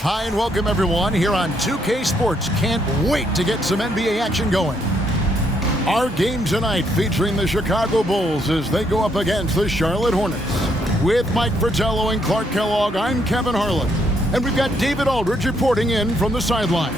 Hi and welcome everyone here on 2K Sports. Can't wait to get some NBA action going. Our game tonight featuring the Chicago Bulls as they go up against the Charlotte Hornets. With Mike Fratello and Clark Kellogg, I'm Kevin Harlan. And we've got David Aldridge reporting in from the sidelines.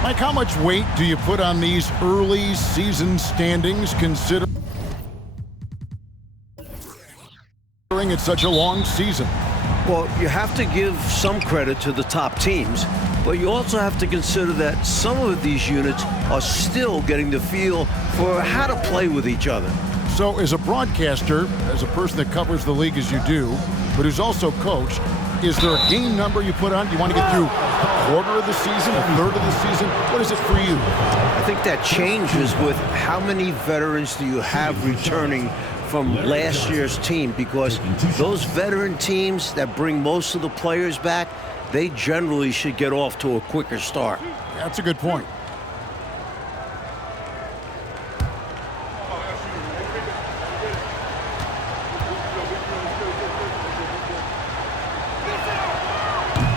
Mike, how much weight do you put on these early season standings considering it's such a long season? Well, you have to give some credit to the top teams, but you also have to consider that some of these units are still getting the feel for how to play with each other. So as a broadcaster, as a person that covers the league as you do, but who's also coached, is there a game number you put on? Do you want to get through a quarter of the season, a third of the season? What is it for you? I think that changes with how many veterans do you have returning from last year's team, because those veteran teams that bring most of the players back, they generally should get off to a quicker start. That's a good point.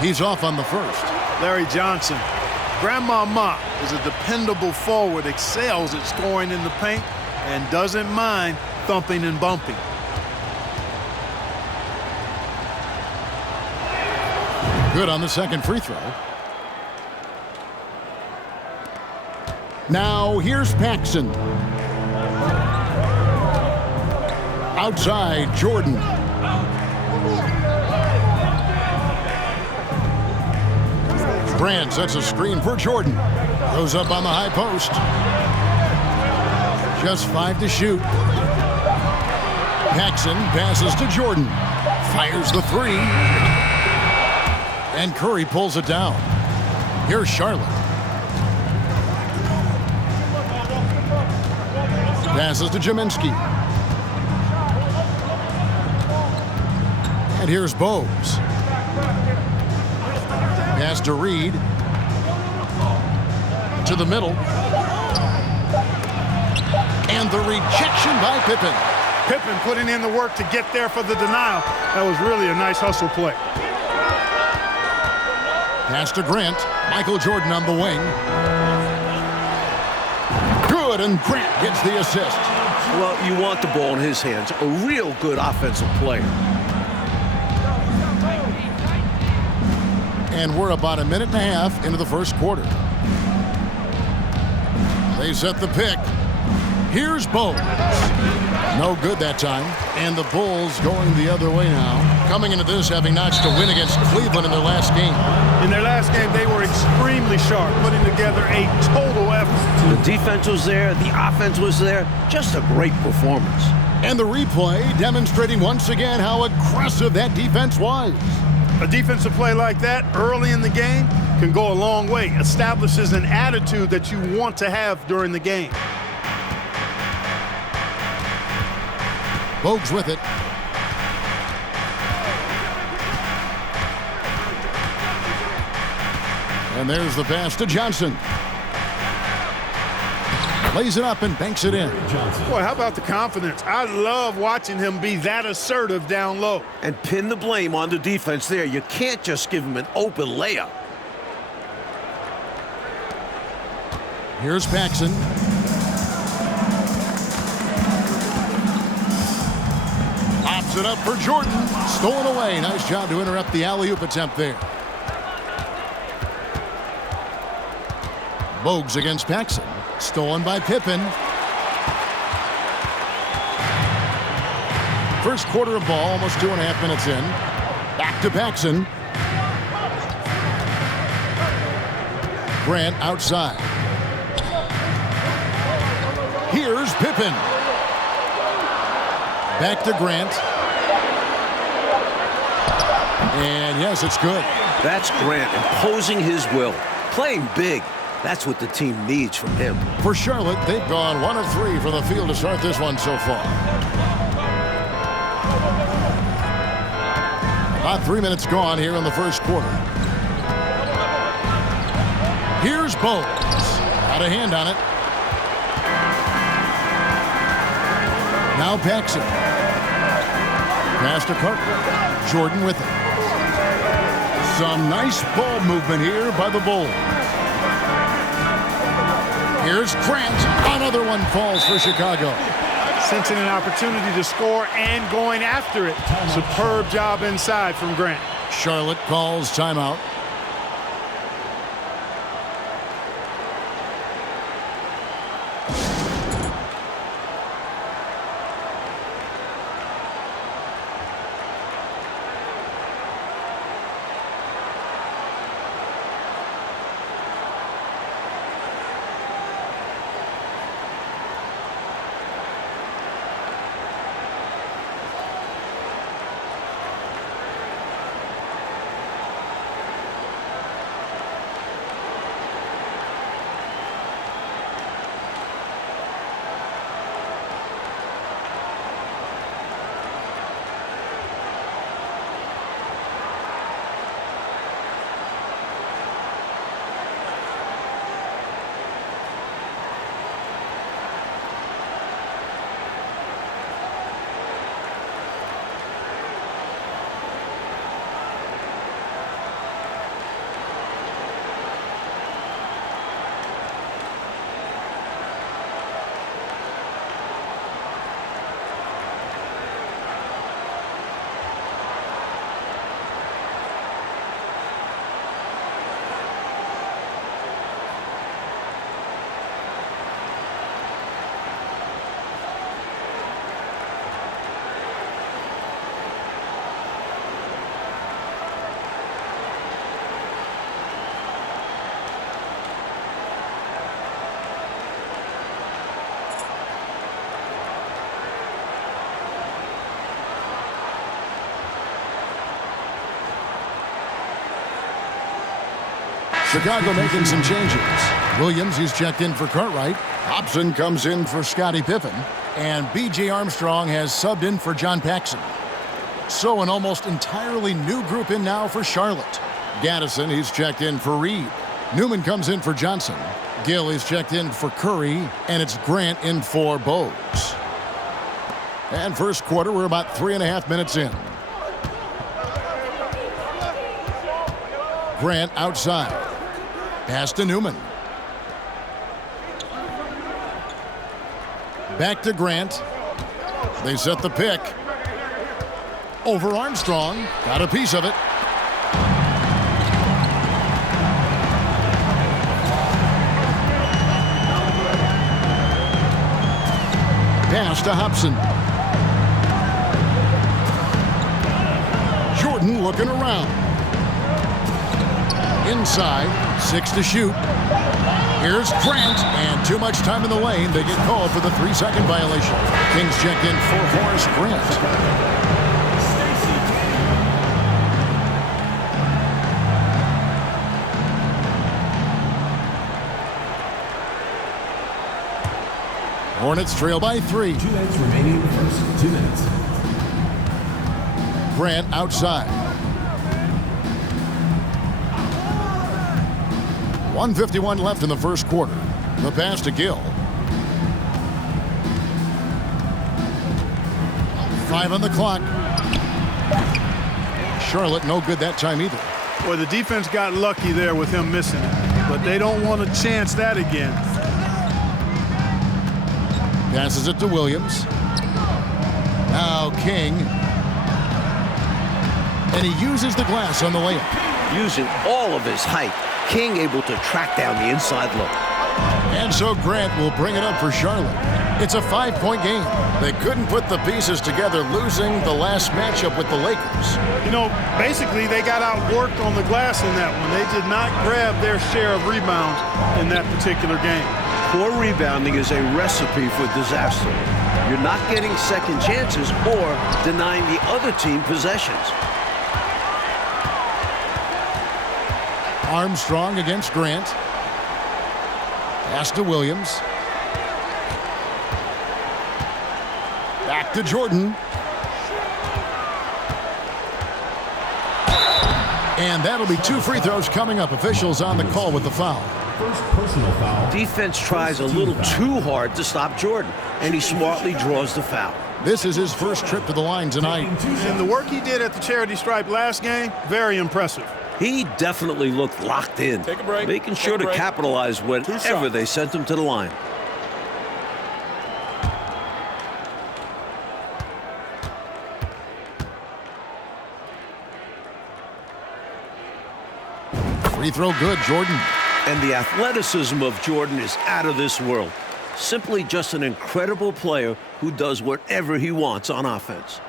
He's off on the first. Larry Johnson. Grandmama is a dependable forward, excels at scoring in the paint, and doesn't mind thumping and bumping. Good on the second free throw. Now here's Paxson. Outside, Jordan. Grant sets a screen for Jordan. Goes up on the high post. Just 5 to shoot. Paxson passes to Jordan. Fires the 3. And Curry pulls it down. Here's Charlotte. Passes to Jaminski. And here's Bogues. Pass to Reed. To the middle. And the rejection by Pippen. Pippen putting in the work to get there for the denial. That was really a nice hustle play. Pass to Grant. Michael Jordan on the wing. Good, and Grant gets the assist. Well, you want the ball in his hands. A real good offensive player. And we're about a minute and a half into the first quarter. They set the pick. Here's Bogues. No good that time. And the Bulls going the other way now. Coming into this having notched a win against Cleveland in their last game. In their last game, they were extremely sharp, putting together a total effort. The defense was there. The offense was there. Just a great performance. And the replay demonstrating once again how aggressive that defense was. A defensive play like that early in the game can go a long way. Establishes an attitude that you want to have during the game. Bogues with it. And there's the pass to Johnson. Lays it up and banks it in. Boy, how about the confidence? I love watching him be that assertive down low. And pin the blame on the defense there. You can't just give him an open layup. Here's Paxson. Pops it up for Jordan. Stolen away. Nice job to interrupt the alley-oop attempt there. Bogues against Paxson. Stolen by Pippen. First quarter of ball, almost 2.5 minutes in. Back to Paxson. Grant outside. Here's Pippen. Back to Grant. And yes, it's good. That's Grant imposing his will, playing big. That's what the team needs from him. For Charlotte, they've gone 1 of 3 from the field to start this one so far. About 3 minutes gone here in the first quarter. Here's Bowles. Got a hand on it. Now Paxson. Pass to Carter. Jordan with it. Some nice ball movement here by the Bulls. Here's Grant. Another one falls for Chicago. Sensing an opportunity to score and going after it. Superb job inside from Grant. Charlotte calls timeout. Chicago making some changes. Williams, he's checked in for Cartwright. Hobson comes in for Scottie Pippen. And B.J. Armstrong has subbed in for John Paxson. So an almost entirely new group in now for Charlotte. Gaddison, he's checked in for Reed. Newman comes in for Johnson. Gill is checked in for Curry. And it's Grant in for Bowes. And first quarter, we're about 3.5 minutes in. Grant outside. Pass to Newman. Back to Grant. They set the pick. Over Armstrong. Got a piece of it. Pass to Hobson. Jordan looking around. Inside, 6 to shoot. Here's Grant, and too much time in the lane. They get called for the 3-second violation. Kings checked in for Horace Grant. Hornets trail by 3. 2 minutes remaining in the first. 2 minutes. Grant outside. 1:51 left in the first quarter. The pass to Gill. 5 on the clock. Charlotte no good that time either. Well, the defense got lucky there with him missing it, but they don't want to chance that again. Passes it to Williams. Now King. And he uses the glass on the layup. Using all of his height. King able to track down the inside look. And so Grant will bring it up for Charlotte. It's a 5-point game. They couldn't put the pieces together, losing the last matchup with the Lakers. You know, basically they got outworked on the glass in that one. They did not grab their share of rebounds in that particular game. Poor rebounding is a recipe for disaster. You're not getting second chances or denying the other team possessions. Armstrong against Grant. Pass to Williams. Back to Jordan. And that'll be 2 free throws coming up. Officials on the call with the foul. First personal foul. Defense tries a little too hard to stop Jordan, and he smartly draws the foul. This is his first trip to the line tonight. And the work he did at the charity stripe last game, very impressive. He definitely looked locked in, Take a break. making sure to capitalize whenever they sent him to the line. Free throw good, Jordan. And the athleticism of Jordan is out of this world. Simply just an incredible player who does whatever he wants on offense.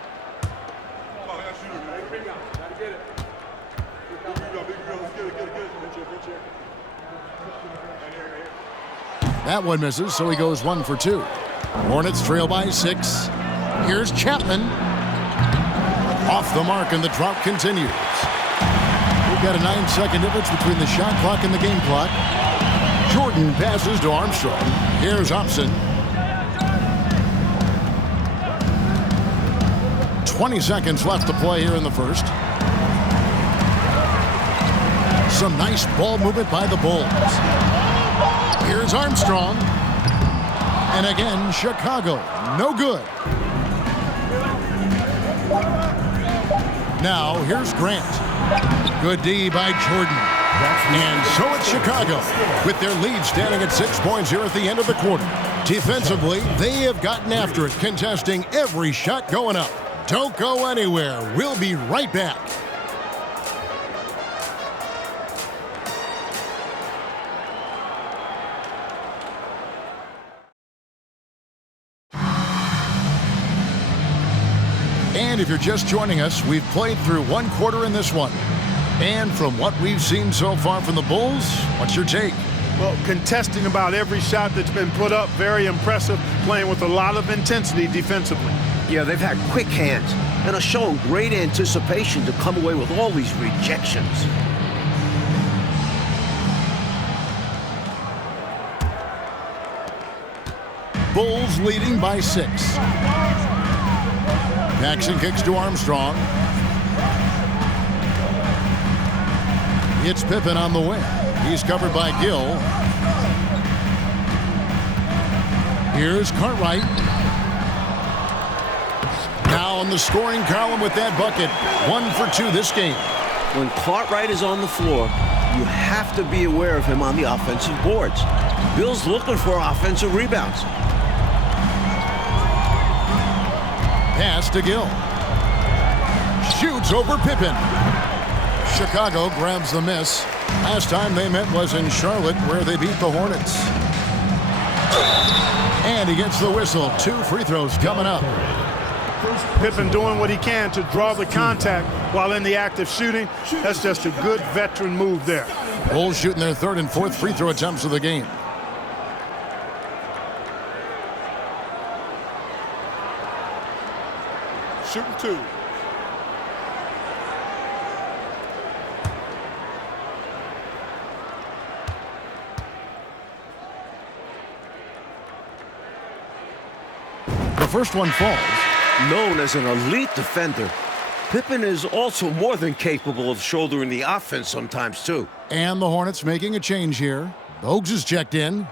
That one misses, so he goes 1 for 2. Hornets trail by 6. Here's Chapman. Off the mark, and the drought continues. We've got a 9-second difference between the shot clock and the game clock. Jordan passes to Armstrong. Here's Hobson. 20 seconds left to play here in the first. Some nice ball movement by the Bulls. Here's Armstrong. And again, Chicago. No good. Now, here's Grant. Good D by Jordan. And so it's Chicago, with their lead standing at 6 points here at the end of the quarter. Defensively, they have gotten after it, contesting every shot going up. Don't go anywhere. We'll be right back. And if you're just joining us, we've played through 1 quarter in this one. And from what we've seen so far from the Bulls, what's your take? Well, contesting about every shot that's been put up, very impressive, playing with a lot of intensity defensively. Yeah, they've had quick hands and are showing great anticipation to come away with all these rejections. Bulls leading by 6. Jackson kicks to Armstrong. It's Pippen on the wing. He's covered by Gill. Here's Cartwright. Now on the scoring column with that bucket. 1 for 2 this game. When Cartwright is on the floor, you have to be aware of him on the offensive boards. Bill's looking for offensive rebounds. Pass to Gill. Shoots over Pippen. Chicago grabs the miss. Last time they met was in Charlotte, where they beat the Hornets. And he gets the whistle. 2 free throws coming up. Pippen doing what he can to draw the contact while in the act of shooting. That's just a good veteran move there. Bulls shooting their 3rd and 4th free throw attempts of the game. Shooting 2. The first one falls. Known as an elite defender, Pippen is also more than capable of shouldering the offense sometimes, too. And the Hornets making a change here. Bogues is checked in.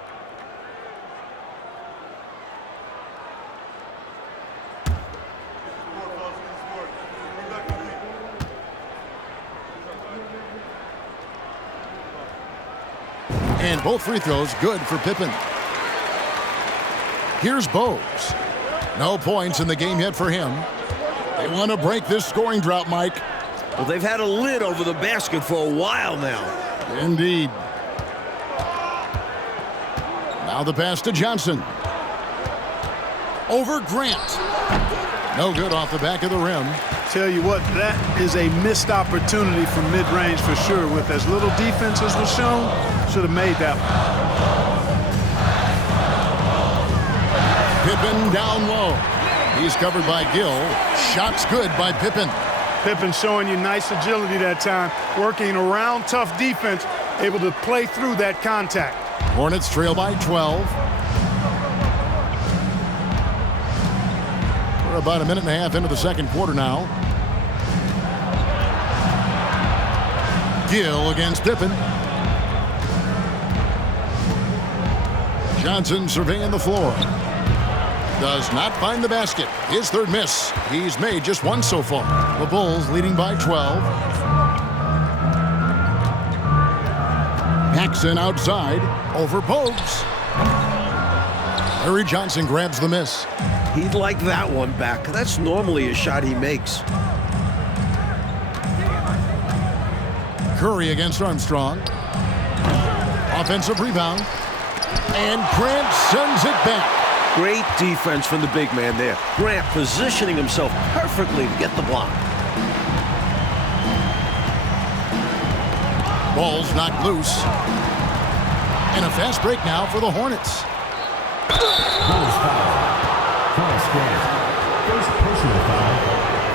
And both free throws good for Pippen. Here's Bogues. No points in the game yet for him. They want to break this scoring drought, Mike. Well, they've had a lid over the basket for a while now. Indeed. Now the pass to Johnson. Over Grant. No good off the back of the rim. Tell you what, that is a missed opportunity from mid-range for sure. With as little defense as was shown, should have made that one. Pippen down low. He's covered by Gill. Shots good by Pippen. Pippen showing you nice agility that time, working around tough defense, able to play through that contact. Hornets trail by 12. We're about a minute and a half into the second quarter now. Gill against Pippen. Johnson surveying the floor. Does not find the basket. His third miss. He's made just one so far. The Bulls leading by 12. Paxson outside. Over Pogues. Larry Johnson grabs the miss. He'd like that one back. That's normally a shot he makes. Curry against Armstrong. Offensive rebound. And Grant sends it back. Great defense from the big man there. Grant positioning himself perfectly to get the block. Ball's knocked loose. And a fast break now for the Hornets. Bulls foul. Cross Grant. First personal foul.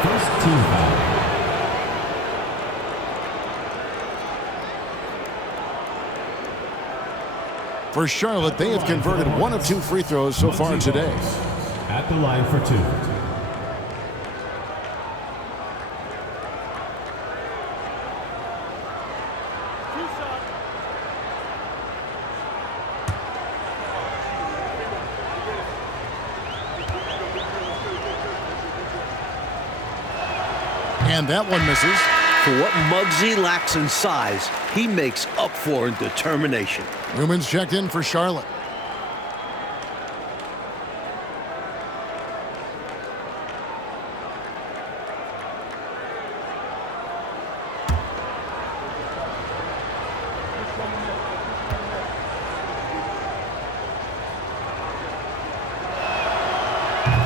First team foul. For Charlotte, they have converted 1 of 2 free throws so far today. At the line for 2. And that one misses. For what Muggsy lacks in size, he makes up for in determination. Newman's checked in for Charlotte.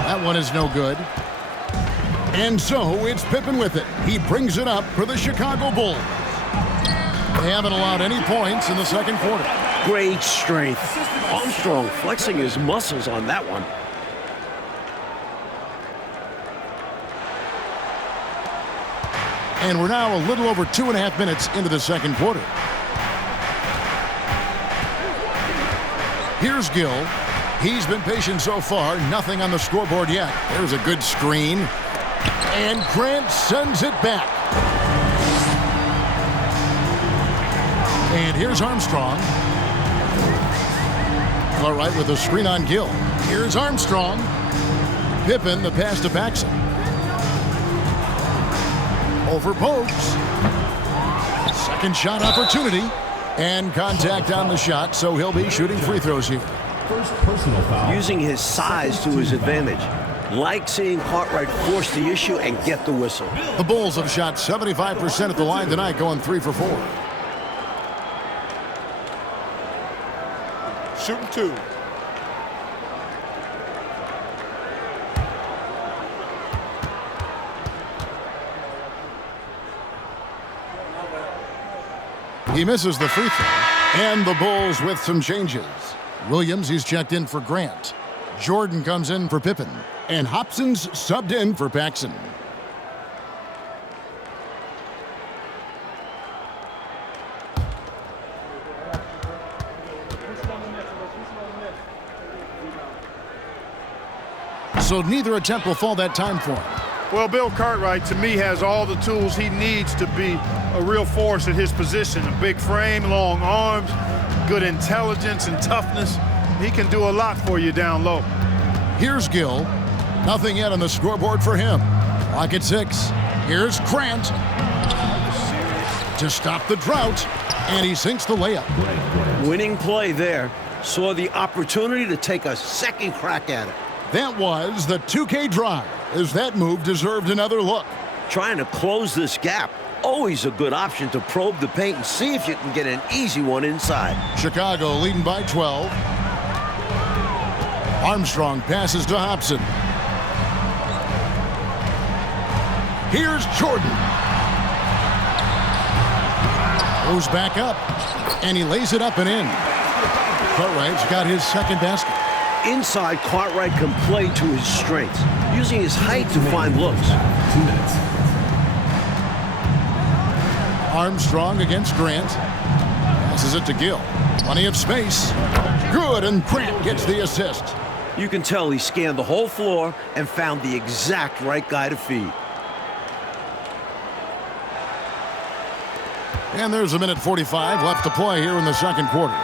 That one is no good. And so it's Pippen with it. He brings it up for the Chicago Bulls. They haven't allowed any points in the second quarter. Great strength. Armstrong flexing his muscles on that one. And we're now a little over 2.5 minutes into the second quarter. Here's Gill. He's been patient so far. Nothing on the scoreboard yet. There's a good screen. And Grant sends it back. And here's Armstrong. All right, with a screen on Gill. Here's Armstrong. Pippen, the pass to Paxson. Over Pogues. Second shot opportunity. And contact on the shot, so he'll be shooting free throws here. First personal foul. Using his size to his advantage. Like seeing Cartwright force the issue and get the whistle. The Bulls have shot 75% at the line tonight, going 3 for 4. Shooting 2. He misses the free throw. And the Bulls with some changes. Williams, he's checked in for Grant. Jordan comes in for Pippen. And Hobson's subbed in for Paxson. So neither attempt will fall that time for him. Well, Bill Cartwright, to me, has all the tools he needs to be a real force at his position. A big frame, long arms, good intelligence and toughness. He can do a lot for you down low. Here's Gill. Nothing yet on the scoreboard for him. Clock at 6. Here's Grant to stop the drought, and he sinks the layup. Winning play there. Saw the opportunity to take a second crack at it. That was the 2K drive, as that move deserved another look. Trying to close this gap. Always a good option to probe the paint and see if you can get an easy one inside. Chicago leading by 12. Armstrong passes to Hobson. Here's Jordan. Goes back up, and he lays it up and in. Cartwright's got his second basket. Inside, Cartwright can play to his strengths, using his height to find looks. 2 minutes. Armstrong against Grant. Passes it to Gill. Plenty of space. Good, and Grant gets the assist. You can tell he scanned the whole floor and found the exact right guy to feed. And there's a minute 45 left to play here in the second quarter.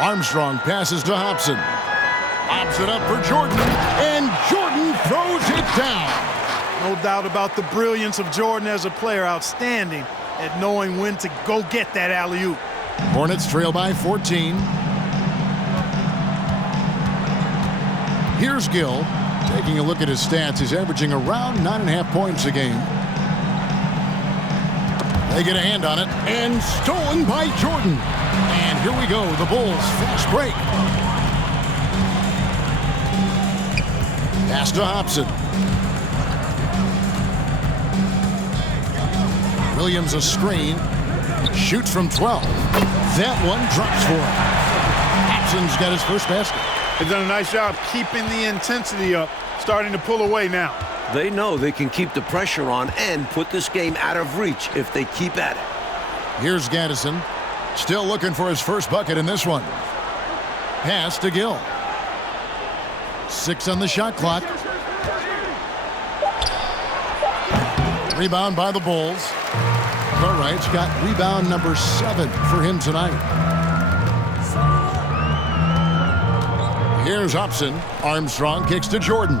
Armstrong passes to Hobson. Lobs it up for Jordan, and Jordan throws it down. No doubt about the brilliance of Jordan as a player. Outstanding at knowing when to go get that alley-oop. Hornets trail by 14. Here's Gill. Taking a look at his stats, he's averaging around 9.5 points a game. They get a hand on it, and stolen by Jordan. And here we go, the Bulls fast break. Pass to Hobson. Williams a screen. Shoots from 12. That one drops for him. Hobson's got his first basket. They've done a nice job keeping the intensity up, starting to pull away now. They know they can keep the pressure on and put this game out of reach if they keep at it. Here's Gaddison. Still looking for his first bucket in this one. Pass to Gill. 6 on the shot clock. Rebound by the Bulls. Cartwright's got rebound number 7 for him tonight. Here's Hobson. Armstrong kicks to Jordan.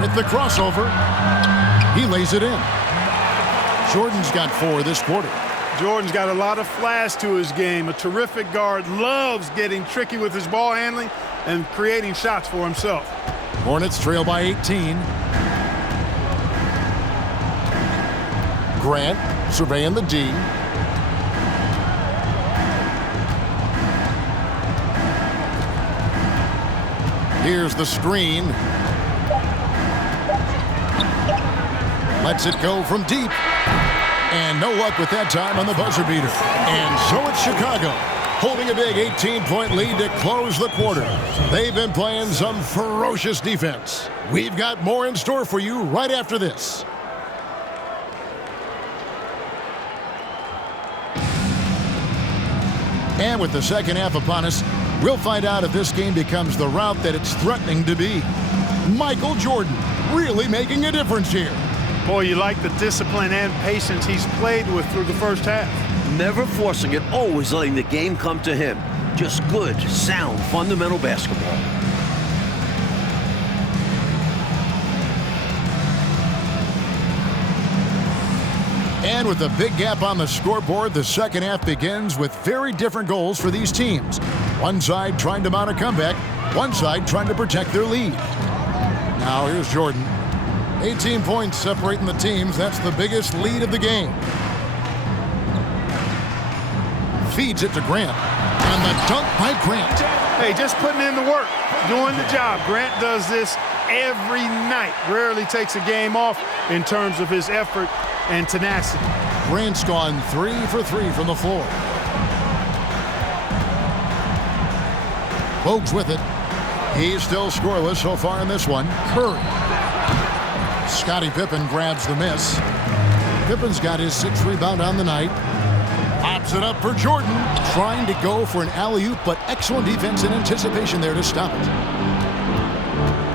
With the crossover, he lays it in. Jordan's got 4 this quarter. Jordan's got a lot of flash to his game. A terrific guard, loves getting tricky with his ball handling and creating shots for himself. Hornets trail by 18. Grant surveying the D. Here's the screen. Lets it go from deep. And no luck with that time on the buzzer beater. And so it's Chicago, holding a big 18-point lead to close the quarter. They've been playing some ferocious defense. We've got more in store for you right after this. And with the second half upon us, we'll find out if this game becomes the rout that it's threatening to be. Michael Jordan really making a difference here. Boy, you like the discipline and patience he's played with through the first half. Never forcing it, always letting the game come to him. Just good, sound, fundamental basketball. And with a big gap on the scoreboard, the second half begins with very different goals for these teams. One side trying to mount a comeback, one side trying to protect their lead. Now here's Jordan. 18 points separating the teams. That's the biggest lead of the game. Feeds it to Grant. And the dunk by Grant. Hey, just putting in the work, doing the job. Grant does this every night. Rarely takes a game off in terms of his effort and tenacity. Grant's gone 3 for 3 from the floor. Bogues with it. He's still scoreless so far in this one. Curry. Scottie Pippen grabs the miss. Pippen's got his 6th rebound on the night. Pops it up for Jordan. Trying to go for an alley-oop, but excellent defense and anticipation there to stop it.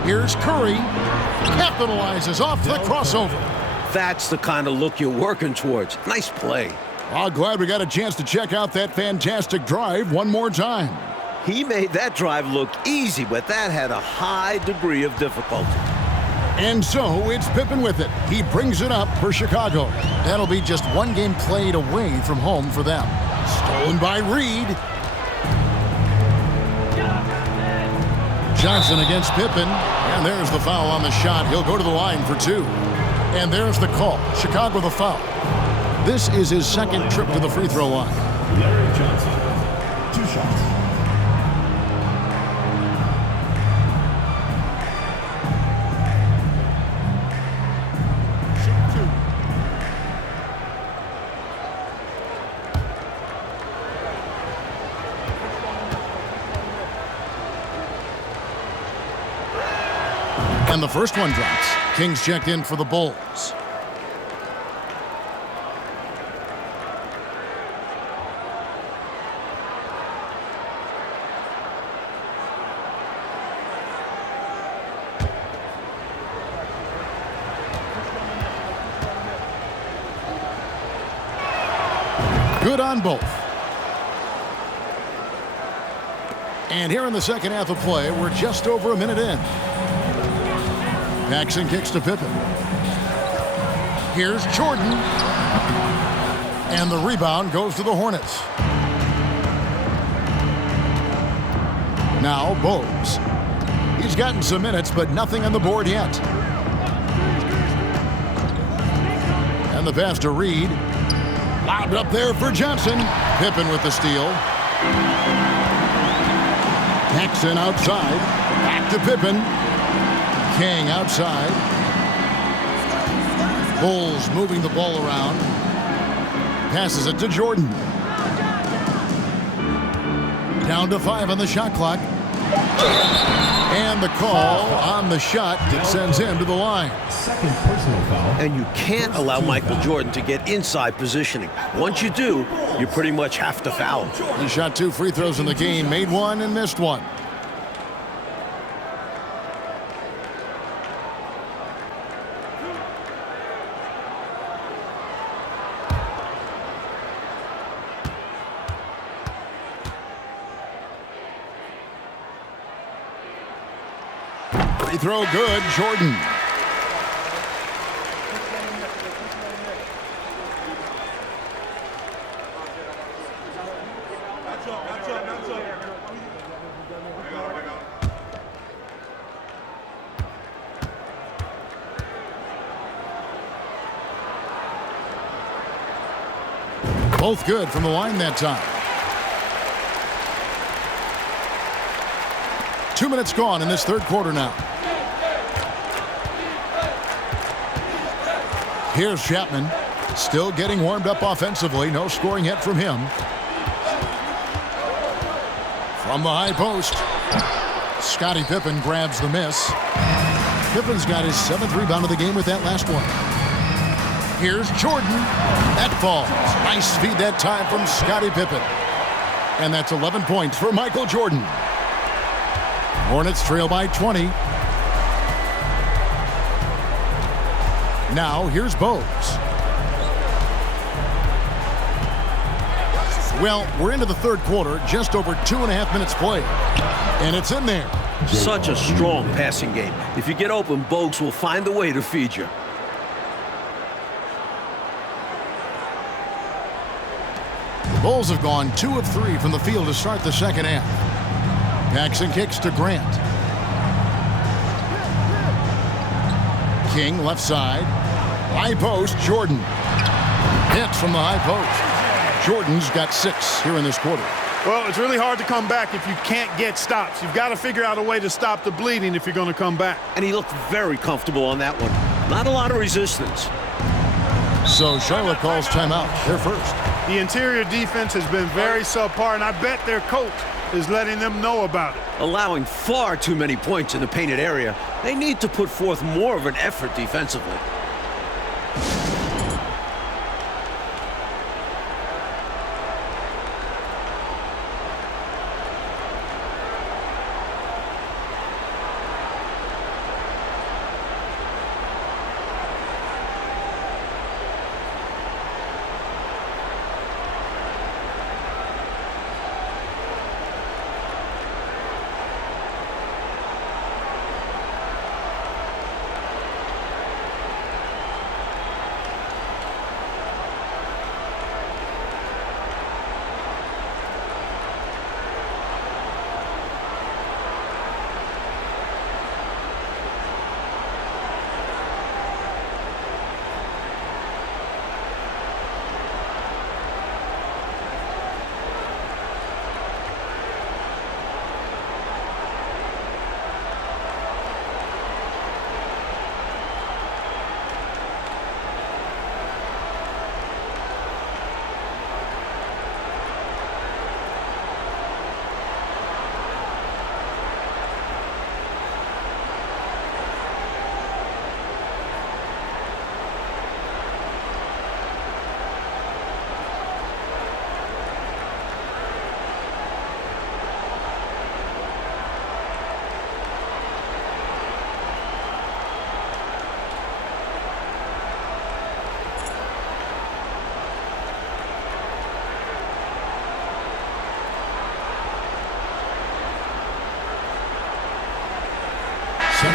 Here's Curry. Capitalizes off the crossover. That's the kind of look you're working towards. Nice play. Well, glad we got a chance to check out that fantastic drive one more time. He made that drive look easy, but that had a high degree of difficulty. And so it's Pippen with it. He brings it up for Chicago. That'll be just one game played away from home for them. Stolen by Reed. Johnson against Pippen. And there's the foul on the shot. He'll go to the line for 2. And there's the call. Chicago the foul. This is his second trip to the free throw line. Larry Johnson, 2 shots. And the first one drops. Kings checked in for the Bulls. Good on both. And here in the second half of play, we're just over a minute in. Paxson kicks to Pippen. Here's Jordan. And the rebound goes to the Hornets. Now Bowes. He's gotten some minutes, but nothing on the board yet. And the pass to Reed. Lobbed up there for Johnson. Pippen with the steal. Paxson outside. Back to Pippen. King outside. Bulls moving the ball around. Passes it to Jordan. Down to 5 on the shot clock. And the call on the shot that sends him to the line. Second personal foul. And you can't allow Michael Jordan to get inside positioning. Once you do, you pretty much have to foul him. He shot 2 free throws in the game, made 1 and missed 1. Free throw good, Jordan. Both good from the line that time. 2 minutes gone in this third quarter now. Here's Chapman, still getting warmed up offensively. No scoring yet from him. From the high post, Scottie Pippen grabs the miss. Pippen's got his 7th rebound of the game with that last one. Here's Jordan. That falls. Nice feed that time from Scottie Pippen. And that's 11 points for Michael Jordan. Hornets trail by 20. Now here's Bowes. Well, we're into the third quarter, just over 2.5 minutes played. And it's in there. Such a strong passing game. If you get open, Bowes will find a way to feed you. The Bulls have gone 2 of 3 from the field to start the second half. Paxson kicks to Grant. King left side. High post, Jordan. Hits from the high post. Jordan's got 6 here in this quarter. Well, it's really hard to come back if you can't get stops. You've got to figure out a way to stop the bleeding if you're going to come back. And he looked very comfortable on that one. Not a lot of resistance. So Charlotte calls timeout. They're first. The interior defense has been very subpar, and I bet their coach is letting them know about it. Allowing far too many points in the painted area. They need to put forth more of an effort defensively.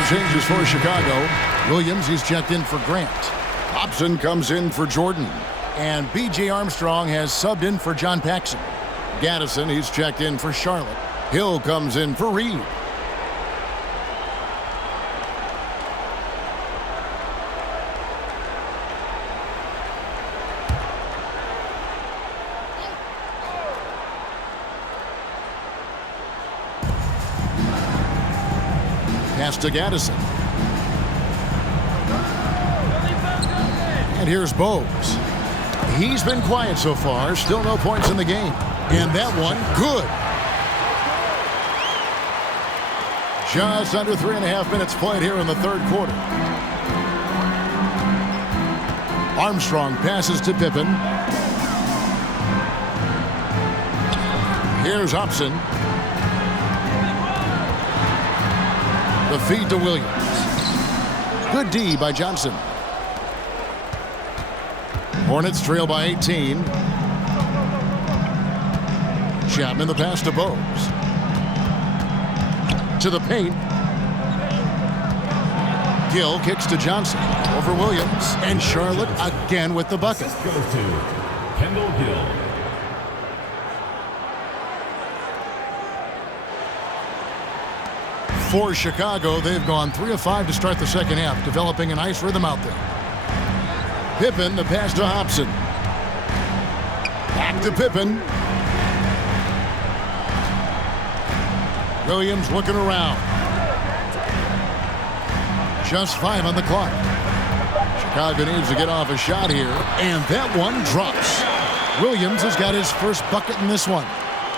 Some changes for Chicago. Williams, he's checked in for Grant. Hobson comes in for Jordan. And B.J. Armstrong has subbed in for John Paxson. Gaddison, he's checked in for Charlotte. Hill comes in for Reed. Pass to Gaddison. And here's Bogues. He's been quiet so far. Still no points in the game. And that one, good. Just under 3.5 minutes played here in the third quarter. Armstrong passes to Pippen. Here's Hobson. The feed to Williams. Good D by Johnson. Hornets trail by 18. Chapman the pass to Bogues. To the paint. Gill kicks to Johnson. Over Williams. And Charlotte again with the bucket. This goes to Kendall Gill. For Chicago, they've gone 3 of 5 to start the second half, developing a nice rhythm out there. Pippen, the pass to Hobson. Back to Pippen. Williams looking around. Just 5 on the clock. Chicago needs to get off a shot here, and that one drops. Williams has got his first bucket in this one.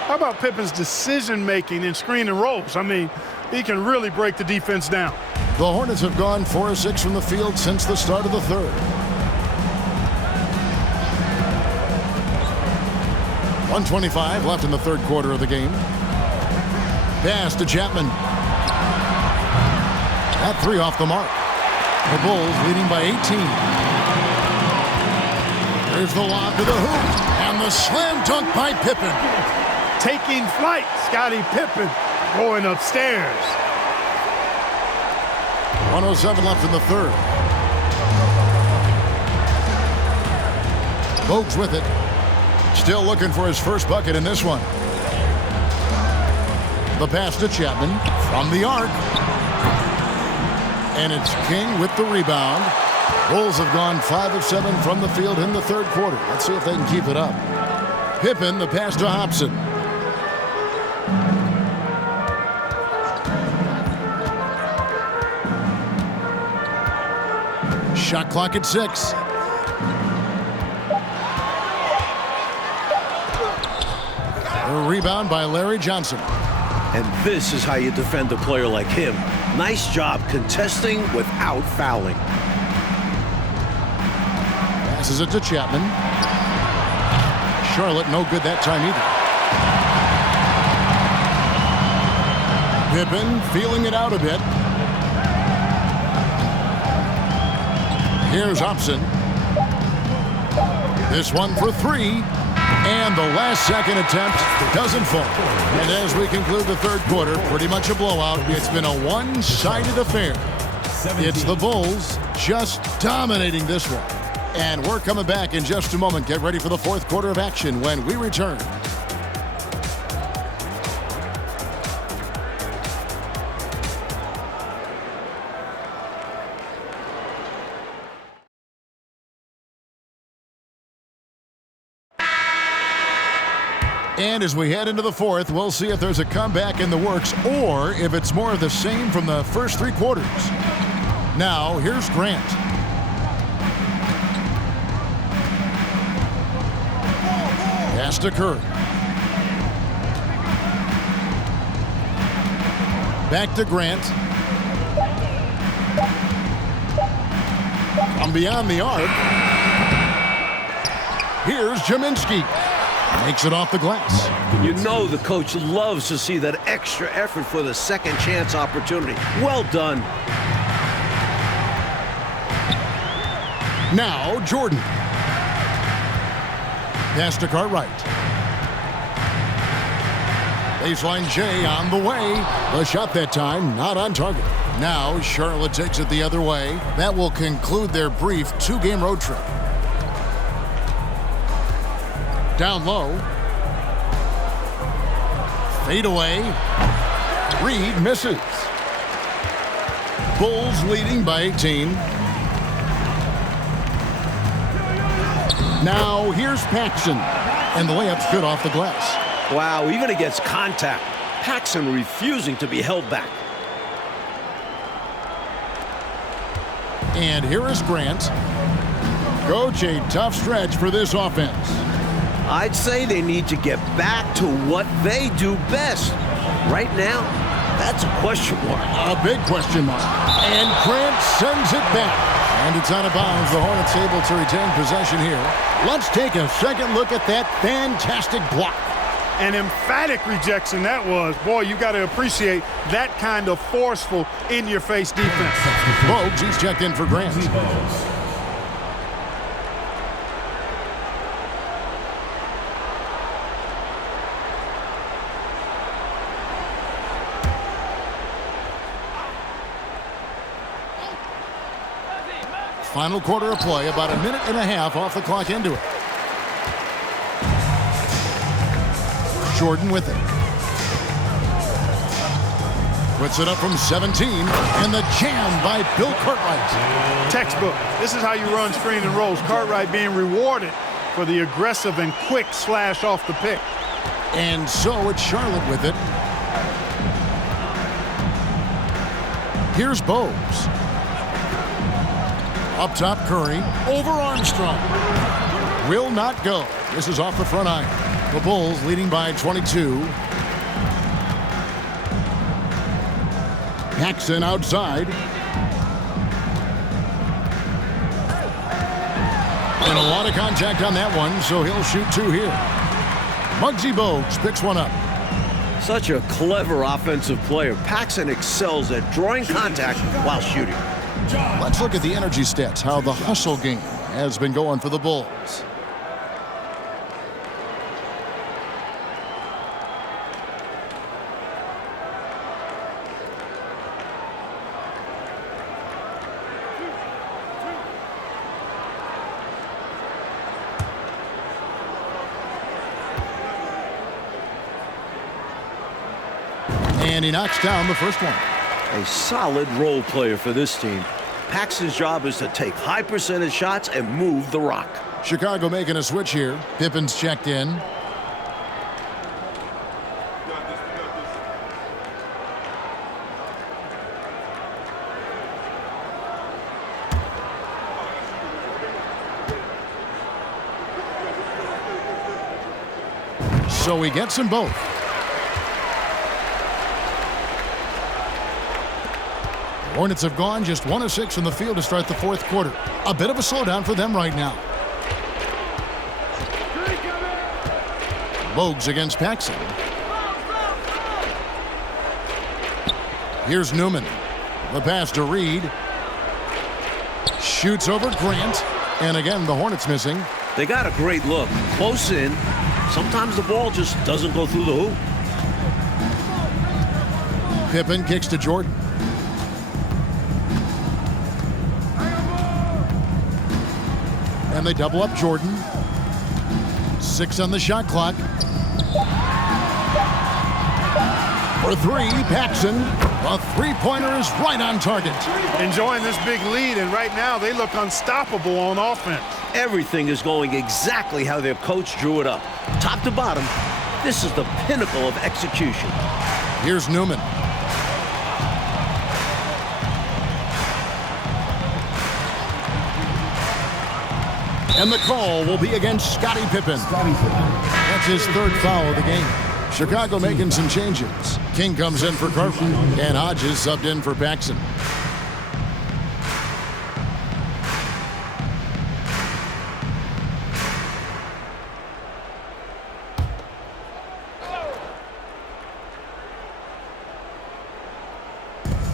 How about Pippen's decision-making in screen and rolls? I mean, he can really break the defense down. The Hornets have gone 4 of 6 from the field since the start of the third. 1:25 left in the third quarter of the game. Pass to Chapman. That 3 off the mark. The Bulls leading by 18. There's the lob to the hoop. And the slam dunk by Pippen. Taking flight, Scottie Pippen going upstairs. 1:07 left in the third. Bogues with it. Still looking for his first bucket in this one. The pass to Chapman from the arc. And it's King with the rebound. Bulls have gone 5 of 7 from the field in the third quarter. Let's see if they can keep it up. Pippen, the pass to Hobson. Shot clock at 6. A rebound by Larry Johnson. And this is how you defend a player like him. Nice job contesting without fouling. Passes it to Chapman. Charlotte no good that time either. Pippen feeling it out a bit. Here's Hobson. This one for 3. And the last second attempt doesn't fall. And as we conclude the third quarter, pretty much a blowout. It's been a one-sided affair. It's the Bulls just dominating this one. And we're coming back in just a moment. Get ready for the fourth quarter of action when we return. And as we head into the fourth, we'll see if there's a comeback in the works or if it's more of the same from the first 3 quarters. Now, here's Grant. Pass to Kerr. Back to Grant. From beyond the arc. Here's Jaminski. Makes it off the glass. You know the coach loves to see that extra effort for the second chance opportunity. Well done. Now, Jordan. Pass to Cartwright. Baseline J on the way. The shot that time, not on target. Now Charlotte takes it the other way. That will conclude their brief 2-game road trip. Down low. Fade away. Reed misses. Bulls leading by 18. Now here's Paxson. And the layup's good off the glass. Wow, even against contact, Paxson refusing to be held back. And here is Grant. Coach, a tough stretch for this offense. I'd say they need to get back to what they do best. Right now, that's a question mark. A big question mark. And Grant sends it back. And it's out of bounds. The Hornets able to retain possession here. Let's take a second look at that fantastic block. An emphatic rejection that was. Boy, you got to appreciate that kind of forceful, in-your-face defense. Bogues, he's checked in for Grant. Final quarter of play, about a minute and a half off the clock into it. Jordan with it. Puts it up from 17, and the jam by Bill Cartwright. Textbook. This is how you run screen and rolls. Cartwright being rewarded for the aggressive and quick slash off the pick. And so it's Charlotte with it. Here's Bogues. Up top, Curry. Over Armstrong. Will not go. This is off the front iron. The Bulls leading by 22. Paxson outside. And a lot of contact on that one, so he'll shoot 2 here. Muggsy Bogues picks one up. Such a clever offensive player. Paxson excels at drawing contact while shooting. Let's look at the energy stats, how the hustle game has been going for the Bulls. And he knocks down the first one. A solid role player for this team. Paxson's job is to take high percentage shots and move the rock. Chicago making a switch here. Pippen's checked in. So he gets them both. Hornets have gone just 1 of 6 from the field to start the fourth quarter. A bit of a slowdown for them right now. Bogues against Paxson. Here's Newman. The pass to Reed. Shoots over Grant. And again, the Hornets missing. They got a great look. Close in. Sometimes the ball just doesn't go through the hoop. Pippen kicks to Jordan. And they double up Jordan. 6 on the shot clock. For 3, Paxson. A three-pointer is right on target. Enjoying this big lead, and right now they look unstoppable on offense. Everything is going exactly how their coach drew it up. Top to bottom, this is the pinnacle of execution. Here's Newman. And the call will be against Scottie Pippen. That's his 3rd foul of the game. Chicago making some changes. King comes in for Cartwright, and Hodges subbed in for Paxson.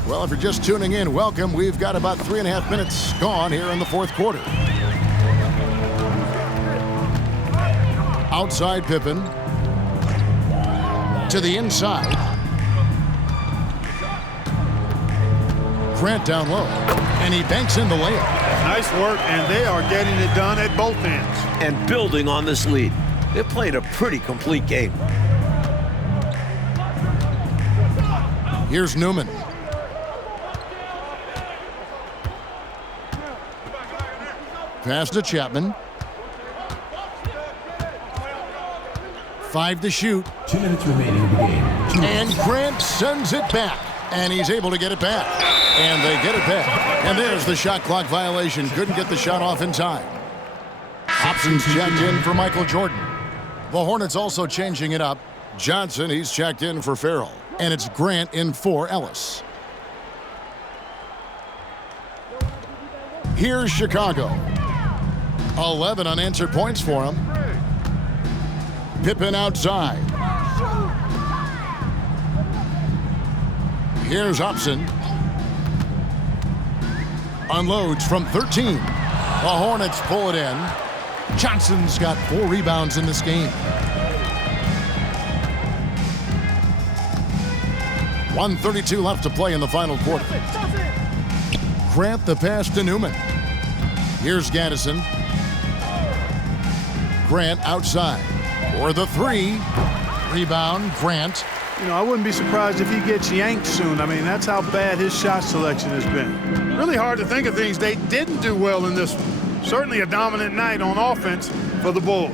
Well, if you're just tuning in, welcome. We've got about 3.5 minutes gone here in the fourth quarter. Outside Pippen. To the inside. Grant down low. And he banks in the layup. Nice work, and they are getting it done at both ends. And building on this lead. They're playing a pretty complete game. Here's Newman. Pass to Chapman. 5 to shoot. 2 minutes remaining in the game. And Grant sends it back. And he's able to get it back. And they get it back. And there's the shot clock violation. Couldn't get the shot off in time. Hobson's checked in for Michael Jordan. The Hornets also changing it up. Johnson, he's checked in for Farrell. And it's Grant in for Ellis. Here's Chicago. 11 unanswered points for him. Pippen outside. Here's Hobson. Unloads from 13. The Hornets pull it in. Johnson's got 4 rebounds in this game. 1:32 left to play in the final quarter. Grant the pass to Newman. Here's Gaddison. Grant outside for the 3. Rebound, Grant. You know, I wouldn't be surprised if he gets yanked soon. I mean, that's how bad his shot selection has been. Really hard to think of things they didn't do well in this one. Certainly a dominant night on offense for the Bulls.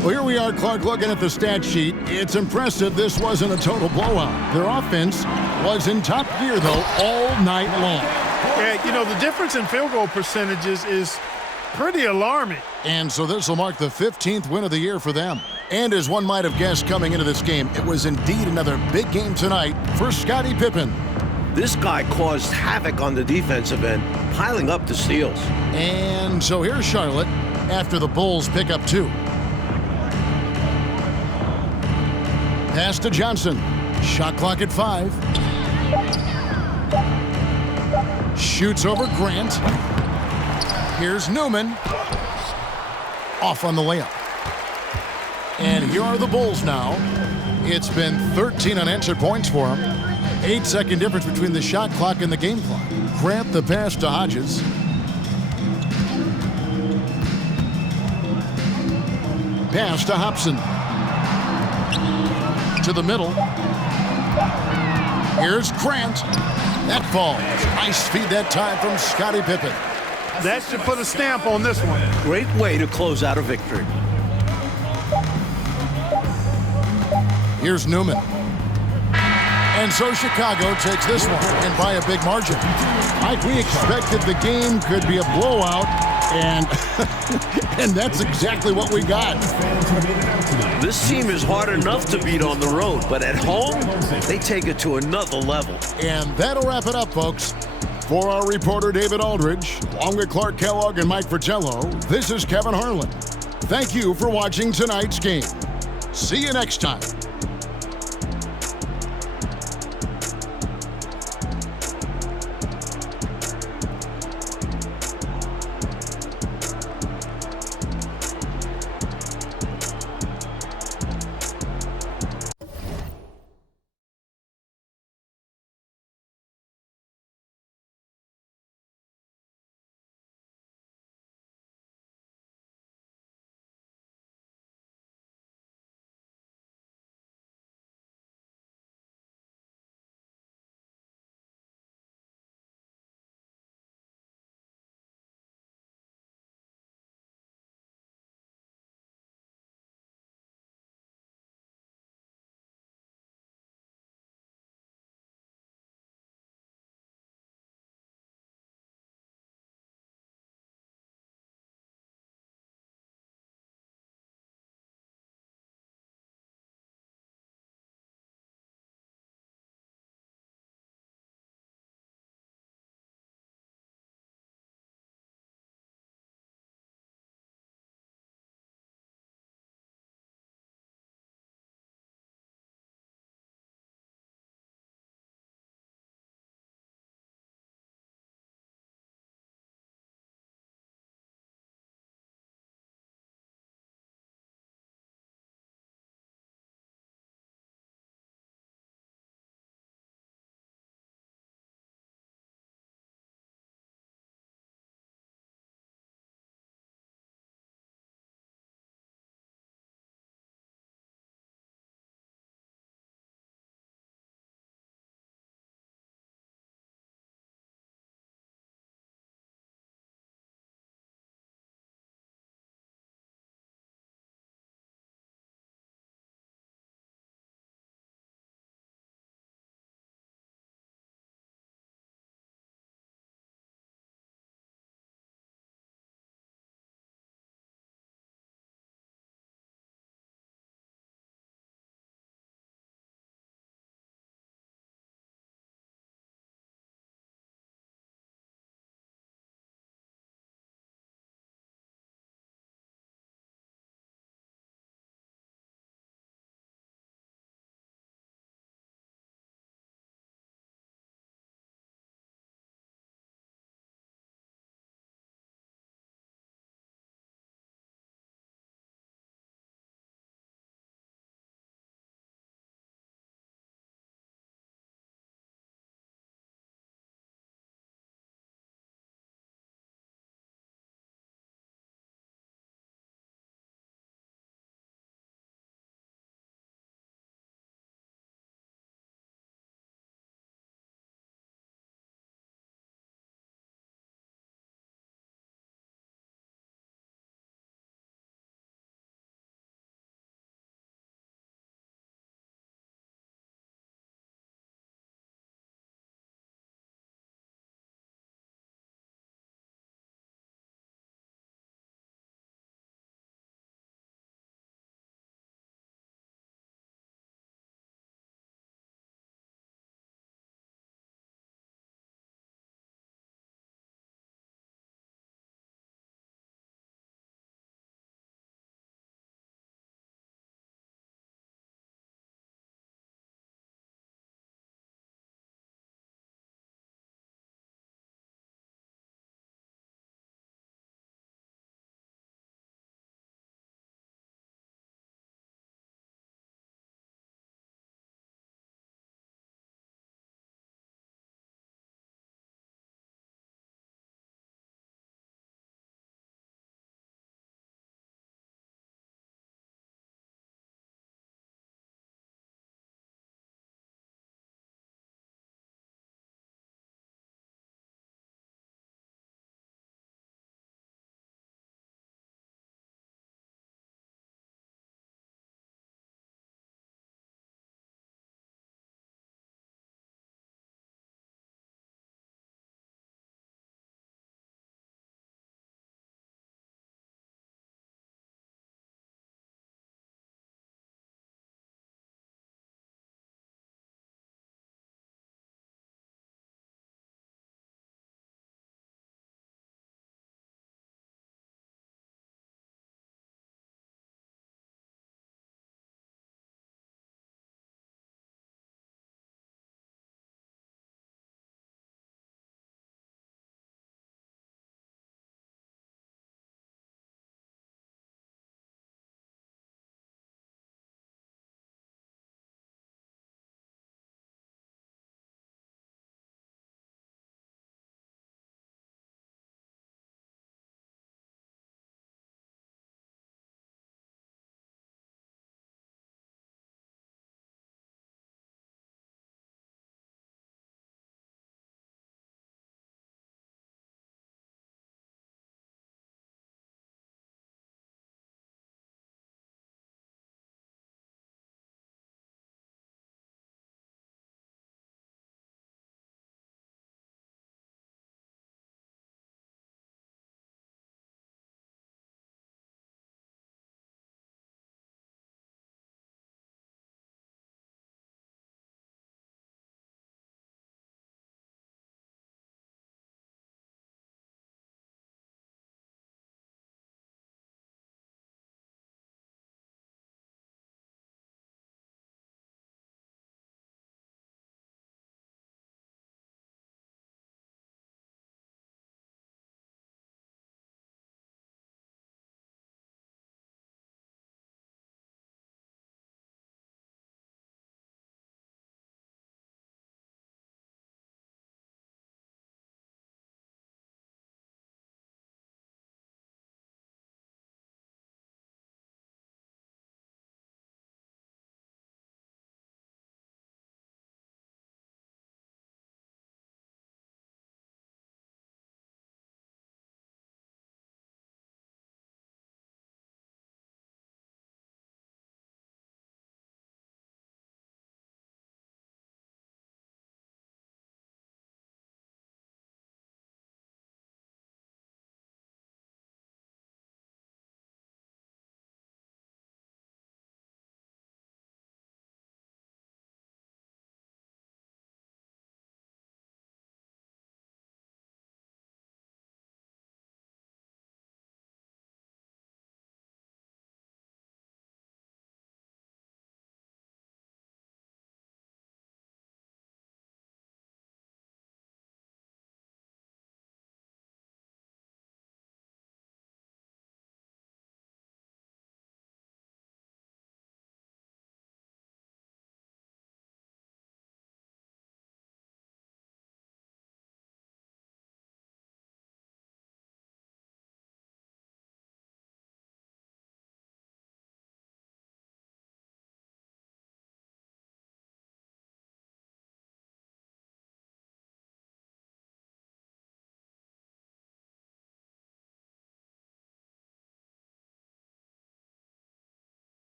Well, here we are, Clark, looking at the stat sheet. It's impressive this wasn't a total blowout. Their offense was in top gear, though, all night long. Yeah, you know, the difference in field goal percentages is pretty alarming. And so this will mark the 15th win of the year for them. And as one might have guessed coming into this game, it was indeed another big game tonight for Scottie Pippen. This guy caused havoc on the defensive end, piling up the steals. And so here's Charlotte after the Bulls pick up 2. Pass to Johnson. Shot clock at 5. Shoots over Grant. Here's Newman. Off on the layup. And here are the Bulls now. It's been 13 unanswered points for them. 8-second difference between the shot clock and the game clock. Grant the pass to Hodges. Pass to Hobson. To the middle. Here's Grant. That falls. Nice feed that time from Scottie Pippen. That should put a stamp on this one. Great way to close out a victory. Here's Newman. And so Chicago takes this one, and by a big margin. Mike, we expected the game could be a blowout, and and that's exactly what we got. This team is hard enough to beat on the road, but at home, they take it to another level. And that'll wrap it up, folks. For our reporter, David Aldridge, along with Clark Kellogg and Mike Fratello, this is Kevin Harlan. Thank you for watching tonight's game. See you next time.